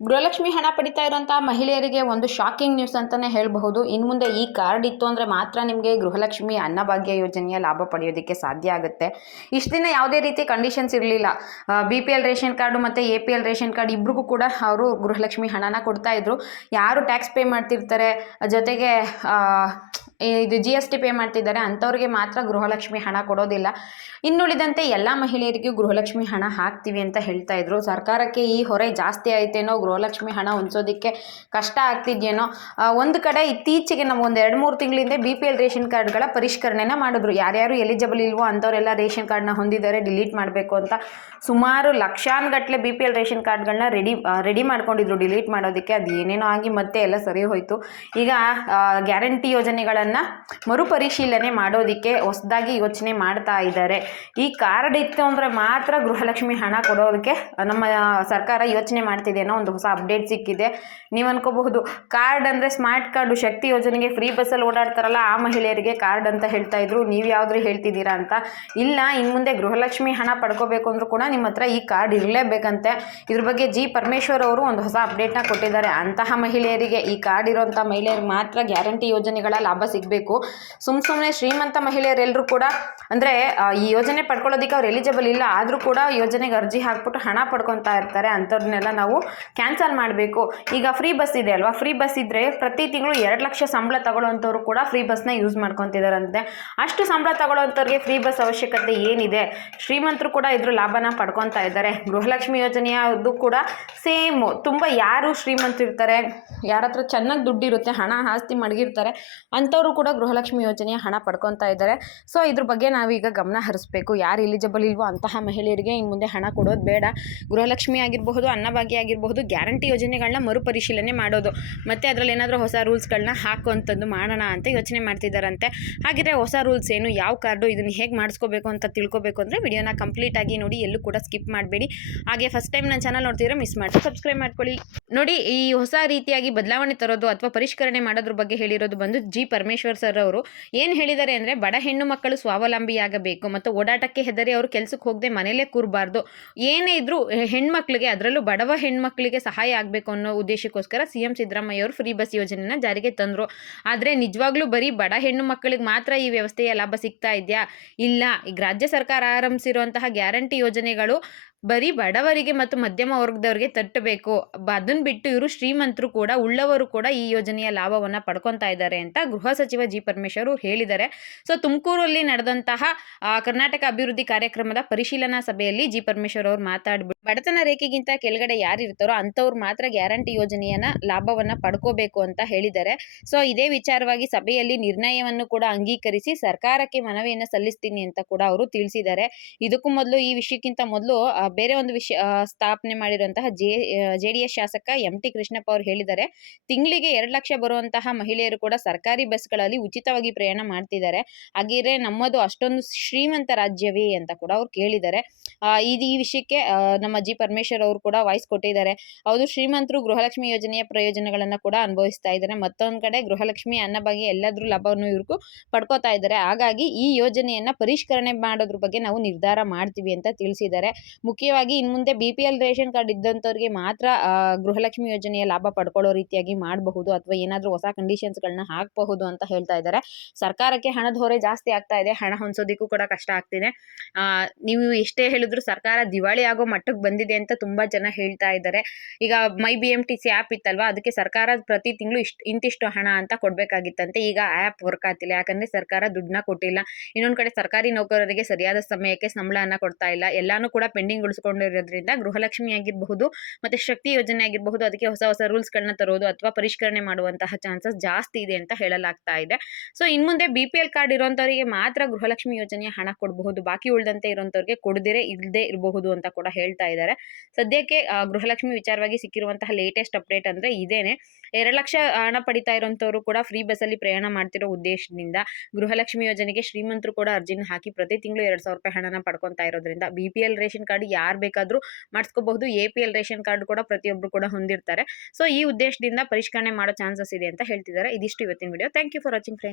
ಗೃಹಲಕ್ಷ್ಮಿ ಹಣ ಪಡಿತಾ ಇರುವಂತಹ ಮಹಿಳೆಯರಿಗೆ ಒಂದು ಶಾಕಿಂಗ್ ನ್ಯೂಸ್ ಅಂತಾನೆ ಹೇಳಬಹುದು. ಇನ್ನು ಮುಂದೆ ಈ ಕಾರ್ಡ್ ಇತ್ತು ಅಂದರೆ ಮಾತ್ರ ನಿಮಗೆ ಗೃಹಲಕ್ಷ್ಮಿ ಅನ್ನಭಾಗ್ಯ ಯೋಜನೆಯ ಲಾಭ ಪಡೆಯೋದಕ್ಕೆ ಸಾಧ್ಯ ಆಗುತ್ತೆ. ಇಷ್ಟು ದಿನ ಯಾವುದೇ ರೀತಿ ಕಂಡೀಷನ್ಸ್ ಇರಲಿಲ್ಲ. BPL ರೇಷನ್ ಕಾರ್ಡು ಮತ್ತು APL ರೇಷನ್ ಕಾರ್ಡ್ ಇಬ್ರಿಗೂ ಕೂಡ ಅವರು ಗೃಹಲಕ್ಷ್ಮಿ ಹಣನ ಕೊಡ್ತಾ ಇದ್ರು. ಯಾರು ಟ್ಯಾಕ್ಸ್ ಪೇ ಮಾಡ್ತಿರ್ತಾರೆ, ಜೊತೆಗೆ ಇದು GST ಪೇ ಮಾಡ್ತಿದ್ದಾರೆ ಅಂಥವ್ರಿಗೆ ಮಾತ್ರ ಗೃಹಲಕ್ಷ್ಮಿ ಹಣ ಕೊಡೋದಿಲ್ಲ. ಇನ್ನುಳಿದಂತೆ ಎಲ್ಲ ಮಹಿಳೆಯರಿಗೂ ಗೃಹಲಕ್ಷ್ಮಿ ಹಣ ಹಾಕ್ತೀವಿ ಅಂತ ಹೇಳ್ತಾ ಇದ್ರು. ಸರ್ಕಾರಕ್ಕೆ ಈ ಹೊರೆ ಜಾಸ್ತಿ ಆಯ್ತೇನೋ, ಗೃಹಲಕ್ಷ್ಮಿ ಹಣ ಹೊಂದಿಸೋದಕ್ಕೆ ಕಷ್ಟ ಆಗ್ತಿದ್ಯೇನೋ. ಒಂದು ಕಡೆ ಇತ್ತೀಚೆಗೆ ನಾವು ಒಂದು 2-3 ತಿಂಗಳಿಂದ BPL ರೇಷನ್ ಕಾರ್ಡ್ಗಳ ಪರಿಷ್ಕರಣೆನ ಮಾಡಿದ್ರು. ಯಾರ್ಯಾರು ಎಲಿಜಿಬಲ್ ಇಲ್ವೋ ಅಂಥವರೆಲ್ಲ ರೇಷನ್ ಕಾರ್ಡ್ನ ಹೊಂದಿದ್ದಾರೆ, ಡಿಲೀಟ್ ಮಾಡಬೇಕು ಅಂತ ಸುಮಾರು ಲಕ್ಷಾನುಗಟ್ಟಲೆ BPL ರೇಷನ್ ಕಾರ್ಡ್ಗಳನ್ನ ರೆಡಿ ಮಾಡ್ಕೊಂಡಿದ್ರು ಡಿಲೀಟ್ ಮಾಡೋದಕ್ಕೆ. ಅದು ಏನೇನೋ ಆಗಿ ಮತ್ತೆ ಎಲ್ಲ ಸರಿ ಹೋಯಿತು. ಈಗ ಗ್ಯಾರಂಟಿ ಯೋಜನೆಗಳನ್ನು ಮರುಪರಿಶೀಲನೆ ಮಾಡೋದಕ್ಕೆ ಹೊಸದಾಗಿ ಯೋಚನೆ ಮಾಡ್ತಾ ಇದ್ದಾರೆ. ಈ ಕಾರ್ಡ್ ಇತ್ತು ಅಂದರೆ ಮಾತ್ರ ಗೃಹಲಕ್ಷ್ಮಿ ಹಣ ಕೊಡೋದಕ್ಕೆ ನಮ್ಮ ಸರ್ಕಾರ ಯೋಚನೆ ಮಾಡ್ತಿದೆ ಅನ್ನೋ ಒಂದು ಹೊಸ ಅಪ್ಡೇಟ್ ಸಿಕ್ಕಿದೆ. ನೀವು ಅನ್ಕೋಬಹುದು ಕಾರ್ಡ್ ಅಂದರೆ ಸ್ಮಾರ್ಟ್ ಕಾರ್ಡು, ಶಕ್ತಿ ಯೋಜನೆಗೆ ಫ್ರೀ ಬಸ್ಸಲ್ಲಿ ಓಡಾಡ್ತಾರಲ್ಲ ಆ ಮಹಿಳೆಯರಿಗೆ ಕಾರ್ಡ್ ಅಂತ ಹೇಳ್ತಾ ಇದ್ರು. ನೀವು ಯಾವ್ದು ಹೇಳ್ತಿದ್ದೀರಾ ಅಂತ. ಇಲ್ಲ, ಇನ್ನು ಮುಂದೆ ಗೃಹಲಕ್ಷ್ಮಿ ಹಣ ಪಡ್ಕೋಬೇಕು ಅಂದರೂ ಕೂಡ ನಿಮ್ಮ ಹತ್ರ ಈ ಕಾರ್ಡ್ ಇರಲೇಬೇಕಂತೆ. ಇದ್ರ ಬಗ್ಗೆ G. ಪರಮೇಶ್ವರ್ ಅವರು ಒಂದು ಹೊಸ ಅಪ್ಡೇಟ್ನ ಕೊಟ್ಟಿದ್ದಾರೆ. ಅಂತಹ ಮಹಿಳೆಯರಿಗೆ, ಈ ಕಾರ್ಡ್ ಇರೋಂಥ ಮಹಿಳೆಯರಿಗೆ ಮಾತ್ರ ಗ್ಯಾರಂಟಿ ಯೋಜನೆಗಳ ಲಾಭ ಸಿಗಬೇಕು. ಸುಮ್ಮನೆ ಶ್ರೀಮಂತ ಮಹಿಳೆಯರೆಲ್ಲರೂ ಕೂಡ ಅಂದರೆ ಈ ಯೋಜನೆ ಪಡ್ಕೊಳ್ಳೋದಕ್ಕೆ ಅವ್ರು ಎಲಿಜಿಬಲ್ ಇಲ್ಲ ಆದರೂ ಕೂಡ ಯೋಜನೆಗೆ ಅರ್ಜಿ ಹಾಕ್ಬಿಟ್ಟು ಹಣ ಪಡ್ಕೊತಾ ಇರ್ತಾರೆ. ಅಂಥವ್ರನ್ನೆಲ್ಲ ನಾವು ಕ್ಯಾನ್ಸಲ್ ಮಾಡಬೇಕು. ಈಗ ಫ್ರೀ ಬಸ್ ಇದೆ ಅಲ್ವಾ, ಫ್ರೀ ಬಸ್ ಇದ್ದರೆ ಪ್ರತಿ ತಿಂಗಳು 2 ಲಕ್ಷ ಸಂಬಳ ತಗೊಳ್ಳೋವಂಥವ್ರು ಕೂಡ ಫ್ರೀ ಬಸ್ನ ಯೂಸ್ ಮಾಡ್ಕೊತಿದ್ದಾರಂತೆ. ಅಷ್ಟು ಸಂಬಳ ತಗೊಳ್ಳೋವಂಥವ್ರಿಗೆ ಫ್ರೀ ಬಸ್ ಅವಶ್ಯಕತೆ ಏನಿದೆ? ಶ್ರೀಮಂತರು ಕೂಡ ಇದ್ರ ಲಾಭನ ಪಡ್ಕೊತಾ ಇದ್ದಾರೆ. ಗೃಹಲಕ್ಷ್ಮಿ ಯೋಜನೆಯದು ಕೂಡ ಸೇಮು. ತುಂಬ ಯಾರು ಶ್ರೀಮಂತರು ಇರ್ತಾರೆ, ಯಾರ ಹತ್ರ ಚೆನ್ನಾಗಿ ದುಡ್ಡಿರುತ್ತೆ, ಹಣ ಆಸ್ತಿ ಮಡಗಿರ್ತಾರೆ, ಅಂಥವರು ಕೂಡ ಗೃಹಲಕ್ಷ್ಮಿ ಯೋಜನೆಯ ಹಣ ಪಡ್ಕೊತಾ ಇದ್ದಾರೆ. ಸೊ ಇದ್ರ ಬಗ್ಗೆ ನಾವೀಗ ಗಮನ ಹರಿಸ್ಬೇಕು. ಯಾರು ಎಲಿಜಿಬಲ್ ಇಲ್ವೋ ಅಂತಹ ಮಹಿಳೆಯರಿಗೆ ಇನ್ನು ಮುಂದೆ ಹಣ ಕೊಡೋದು ಬೇಡ. ಗೃಹಲಕ್ಷ್ಮಿ ಆಗಿರಬಹುದು, ಅನ್ನಭಾಗ್ಯ ಆಗಿರಬಹುದು, ಗ್ಯಾರಂಟಿ ಯೋಜನೆಗಳನ್ನ ಮರುಪರಿಶೀಲನೆ ಮಾಡೋದು, ಮತ್ತು ಅದರಲ್ಲಿ ಏನಾದರೂ ಹೊಸ ರೂಲ್ಸ್ಗಳನ್ನ ಹಾಕುವಂಥದ್ದು ಮಾಡೋಣ ಅಂತ ಯೋಚನೆ ಮಾಡ್ತಿದ್ದಾರಂತೆ. ಹಾಗಿದ್ರೆ ಹೊಸ ರೂಲ್ಸ್ ಏನು, ಯಾವ ಕಾರ್ಡು, ಇದನ್ನು ಹೇಗೆ ಮಾಡಿಸ್ಕೋಬೇಕು ಅಂತ ತಿಳ್ಕೊಬೇಕು ಅಂದರೆ ವಿಡಿಯೋನ ಕಂಪ್ಲೀಟಾಗಿ ನೋಡಿ, ಎಲ್ಲೂ ಕೂಡ ಸ್ಕಿಪ್ ಮಾಡಬೇಡಿ. ಹಾಗೆ ಫಸ್ಟ್ ಟೈಮ್ ನನ್ನ ಚಾನಲ್ ನೋಡ್ತಿದ್ರೆ ಮಿಸ್ ಮಾಡಿ ಸಬ್ಸ್ಕ್ರೈಬ್ ಮಾಡ್ಕೊಳ್ಳಿ. ನೋಡಿ, ಈ ಹೊಸ ರೀತಿಯಾಗಿ ಬದಲಾವಣೆ ತರೋದು ಅಥವಾ ಪರಿಷ್ಕರಣೆ ಮಾಡೋದ್ರ ಬಗ್ಗೆ ಹೇಳಿರೋದು ಬಂದು G. ಪರಮೇಶ್ವರ್ ಸರ್ ಅವರು ಏನು ಹೇಳಿದ್ದಾರೆ ಅಂದರೆ, ಬಡ ಹೆಣ್ಣು ಮಕ್ಕಳು ಸ್ವಾವಲಂಬಿಯಾಗಬೇಕು ಮತ್ತು ಓಡಾಟಕ್ಕೆ ಹೆದರಿ ಅವರು ಕೆಲಸಕ್ಕೆ ಹೋಗದೆ ಮನೆಯಲ್ಲೇ ಕೂರಬಾರ್ದು. ಏನೇ ಇದ್ರೂ ಹೆಣ್ಮಕ್ಳಿಗೆ, ಅದರಲ್ಲೂ ಬಡವ ಹೆಣ್ಮಕ್ಳಿಗೆ ಸಹಾಯ ಆಗಬೇಕು ಅನ್ನೋ ಉದ್ದೇಶಕ್ಕೋಸ್ಕರ CM ಸಿದ್ದರಾಮಯ್ಯ ಅವರು ಫ್ರೀ ಬಸ್ ಯೋಜನೆನ ಜಾರಿಗೆ ತಂದರು. ಆದರೆ ನಿಜವಾಗ್ಲೂ ಬರೀ ಬಡ ಹೆಣ್ಣು ಮಕ್ಕಳಿಗೆ ಮಾತ್ರ ಈ ವ್ಯವಸ್ಥೆಯ ಲಾಭ ಸಿಗ್ತಾ ಇದೆಯಾ? ಇಲ್ಲ. ಈಗ ರಾಜ್ಯ ಸರ್ಕಾರ ಆರಂಭಿಸಿರುವಂತಹ ಗ್ಯಾರಂಟಿ ಯೋಜನೆಗಳು ಬರೀ ಬಡವರಿಗೆ ಮತ್ತು ಮಧ್ಯಮ ವರ್ಗದವರಿಗೆ ತಟ್ಟಬೇಕು. ಅದನ್ನು ಬಿಟ್ಟು ಇವರು ಶ್ರೀಮಂತರು ಕೂಡ, ಉಳ್ಳವರು ಕೂಡ ಈ ಯೋಜನೆಯ ಲಾಭವನ್ನು ಪಡ್ಕೊತಾ ಇದ್ದಾರೆ ಅಂತ ಗೃಹ ಸಚಿವ G. ಪರಮೇಶ್ವರ್ ಹೇಳಿದ್ದಾರೆ. ಸೊ ತುಮಕೂರಲ್ಲಿ ನಡೆದಂತಹ ಕರ್ನಾಟಕ ಅಭಿವೃದ್ಧಿ ಕಾರ್ಯಕ್ರಮದ ಪರಿಶೀಲನಾ ಸಭೆಯಲ್ಲಿ G. ಪರಮೇಶ್ವರ್ ಅವರು ಮಾತಾಡ್ಬಿಟ್ಟು, ಬಡತನ ರೇಖೆಗಿಂತ ಕೆಳಗಡೆ ಯಾರು ಇರ್ತಾರೋ ಅಂಥವ್ರು ಮಾತ್ರ ಗ್ಯಾರಂಟಿ ಯೋಜನೆಯನ್ನ ಲಾಭವನ್ನು ಪಡ್ಕೋಬೇಕು ಅಂತ ಹೇಳಿದ್ದಾರೆ. ಸೊ ಇದೇ ವಿಚಾರವಾಗಿ ಸಭೆಯಲ್ಲಿ ನಿರ್ಣಯವನ್ನು ಕೂಡ ಅಂಗೀಕರಿಸಿ ಸರ್ಕಾರಕ್ಕೆ ಮನವಿಯನ್ನು ಸಲ್ಲಿಸ್ತೀನಿ ಅಂತ ಕೂಡ ಅವರು ತಿಳಿಸಿದ್ದಾರೆ. ಇದಕ್ಕೂ ಮೊದಲು, ಈ ವಿಷಯಕ್ಕಿಂತ ಮೊದಲು ಬೇರೆ ಒಂದು ವಿಷಯ ಸ್ಥಾಪನೆ ಮಾಡಿರುವಂತಹ JDS ಶಾಸಕ MT ಕೃಷ್ಣಪ್ಪ ಅವರು ಹೇಳಿದ್ದಾರೆ, ತಿಂಗಳಿಗೆ 2 ಲಕ್ಷ ಬರುವಂತಹ ಮಹಿಳೆಯರು ಕೂಡ ಸರ್ಕಾರಿ ಬಸ್ಗಳಲ್ಲಿ ಉಚಿತವಾಗಿ ಪ್ರಯಾಣ ಮಾಡ್ತಿದ್ದಾರೆ. ಹಾಗಿದ್ರೆ ನಮ್ಮದು ಅಷ್ಟೊಂದು ಶ್ರೀಮಂತ ರಾಜ್ಯವೇ ಅಂತ ಕೂಡ ಅವ್ರು ಕೇಳಿದ್ದಾರೆ. ಈ ವಿಷಯಕ್ಕೆ ನಮ್ಮ G. ಪರಮೇಶ್ವರ್ ಅವರು ಕೂಡ ವಾಯ್ಸ್ ಕೊಟ್ಟಿದ್ದಾರೆ. ಹೌದು, ಶ್ರೀಮಂತರು ಗೃಹಲಕ್ಷ್ಮಿ ಯೋಜನೆಯ ಪ್ರಯೋಜನಗಳನ್ನ ಕೂಡ ಅನುಭವಿಸ್ತಾ ಇದ್ದಾರೆ. ಮತ್ತೊಂದು ಕಡೆ ಗೃಹಲಕ್ಷ್ಮಿ ಅನ್ನಭಾಗ್ಯ ಎಲ್ಲಾದ್ರೂ ಲಾಭವನ್ನು ಇವ್ರಿಗೂ ಪಡ್ಕೋತಾ ಇದ್ದಾರೆ. ಹಾಗಾಗಿ ಈ ಯೋಜನೆಯನ್ನ ಪರಿಷ್ಕರಣೆ ಮಾಡೋದ್ರ ಬಗ್ಗೆ ನಾವು ನಿರ್ಧಾರ ಮಾಡ್ತೀವಿ ಅಂತ ತಿಳಿಸಿದ್ದಾರೆ. ಮುಖ್ಯವಾಗಿ ಇನ್ನು ಮುಂದೆ BPL ರೇಷನ್ ಕಾರ್ಡ್ ಇದ್ದಂಥವ್ರಿಗೆ ಮಾತ್ರ ಗೃಹಲಕ್ಷ್ಮಿ ಯೋಜನೆಯ ಲಾಭ ಪಡ್ಕೊಳ್ಳೋ ರೀತಿಯಾಗಿ ಮಾಡಬಹುದು, ಅಥವಾ ಏನಾದರೂ ಹೊಸ ಕಂಡೀಷನ್ಸ್ಗಳನ್ನ ಹಾಕಬಹುದು ಅಂತ ಹೇಳ್ತಾ ಇದ್ದಾರೆ. ಸರ್ಕಾರಕ್ಕೆ ಹಣದ ಹೊರೆ ಜಾಸ್ತಿ ಆಗ್ತಾ ಇದೆ, ಹಣ ಹೊಂದಿಸೋದಕ್ಕೂ ಕೂಡ ಕಷ್ಟ ಆಗ್ತಿದೆ. ನೀವು ಎಷ್ಟೇ ಹೇಳಿದ್ರು ಸರ್ಕಾರ ದಿವಾಳಿ ಆಗೋ ಮಟ್ಟಕ್ಕೆ ಬಂದಿದೆ ಅಂತ ತುಂಬ ಜನ ಹೇಳ್ತಾ ಇದ್ದಾರೆ. ಈಗ ಮೈ BMTC ಆ್ಯಪ್ ಇತ್ತಲ್ವಾ, ಅದಕ್ಕೆ ಸರ್ಕಾರ ಪ್ರತಿ ತಿಂಗಳು ಇಂತಿಷ್ಟು ಹಣ ಅಂತ ಕೊಡಬೇಕಾಗಿತ್ತಂತೆ. ಈಗ ಆ್ಯಪ್ ವರ್ಕ್ ಆಗ್ತಿಲ್ಲ, ಯಾಕಂದರೆ ಸರ್ಕಾರ ದುಡ್ಡನ್ನ ಕೊಟ್ಟಿಲ್ಲ. ಇನ್ನೊಂದು ಕಡೆ ಸರ್ಕಾರಿ ನೌಕರರಿಗೆ ಸರಿಯಾದ ಸಮಯಕ್ಕೆ ಸಂಬಳನ ಕೊಡ್ತಾ ಇಲ್ಲ. ಎಲ್ಲಾನು ಕೂಡ ಪೆಂಡಿಂಗ್ ಉಳಿಸ್ಕೊಂಡಿರೋದ್ರಿಂದ ಗೃಹಲಕ್ಷ್ಮಿ ಆಗಿರಬಹುದು ಮತ್ತು ಶಕ್ತಿ ಯೋಜನೆ ಆಗಿರಬಹುದು, ಅದಕ್ಕೆ ಹೊಸ ರೂಲ್ಸ್ಗಳನ್ನ ತರೋದು ಅಥವಾ ಪರಿಷ್ಕರಣೆ ಮಾಡುವಂತಹ ಚಾನ್ಸಸ್ ಜಾಸ್ತಿ ಇದೆ ಅಂತ ಹೇಳಲಾಗ್ತಾ ಇದೆ. ಸೊ ಇನ್ನು ಮುಂದೆ BPL ಕಾರ್ಡ್ ಇರೋಂಥವರಿಗೆ ಮಾತ್ರ ಗೃಹಲಕ್ಷ್ಮಿ ಯೋಜನೆಯ ಹಣ ಕೊಡಬಹುದು, ಬಾಕಿ ಉಳಿದಂತೆ ಇರೋಂಥವ್ರಿಗೆ ಕೊಡದಿರೇ ಇಲ್ಲದೆ ಇರಬಹುದು ಅಂತ ಕೂಡ ಹೇಳ್ತಾ ಇದ್ದಾರೆ. ಸದ್ಯಕ್ಕೆ ಗೃಹಲಕ್ಷ್ಮಿ ವಿಚಾರವಾಗಿ ಸಿಕ್ಕಿರುವಂತಹ ಲೇಟೆಸ್ಟ್ ಅಪ್ಡೇಟ್ ಅಂದರೆ ಇದೇನೆ. 2 ಲಕ್ಷ ಹಣ ಪಡಿತಾ ಇರೋಂಥವ್ರು ಕೂಡ ಫ್ರೀ ಬಸ್ಸಲ್ಲಿ ಪ್ರಯಾಣ ಮಾಡ್ತಿರೋ ಉದ್ದೇಶದಿಂದ ಗೃಹಲಕ್ಷ್ಮಿ ಯೋಜನೆಗೆ ಶ್ರೀಮಂತರು ಕೂಡ ಅರ್ಜಿನ ಹಾಕಿ ಪ್ರತಿ ತಿಂಗಳು 2,000 ರೂಪಾಯಿ ಹಣನ ಪಡ್ಕೊತಾ ಇರೋದ್ರಿಂದ BPL ರೇಷನ್ ಕಾರ್ಡ್ ಯಾರು ಬೇಕಾದರೂ ಮಾಡಿಸ್ಕೋಬಹುದು. APL ರೇಷನ್ ಕಾರ್ಡ್ ಕೂಡ ಪ್ರತಿಯೊಬ್ಬರು ಕೂಡ ಹೊಂದಿರ್ತಾರೆ. ಸೊ ಈ ಉದ್ದೇಶದಿಂದ ಪರಿಷ್ಕರಣೆ ಮಾಡೋ ಚಾನ್ಸಸ್ ಇದೆ ಅಂತ ಹೇಳ್ತಿದ್ದಾರೆ. ಇದಿಷ್ಟು ಇವತ್ತಿನ video. Thank you for watching friends.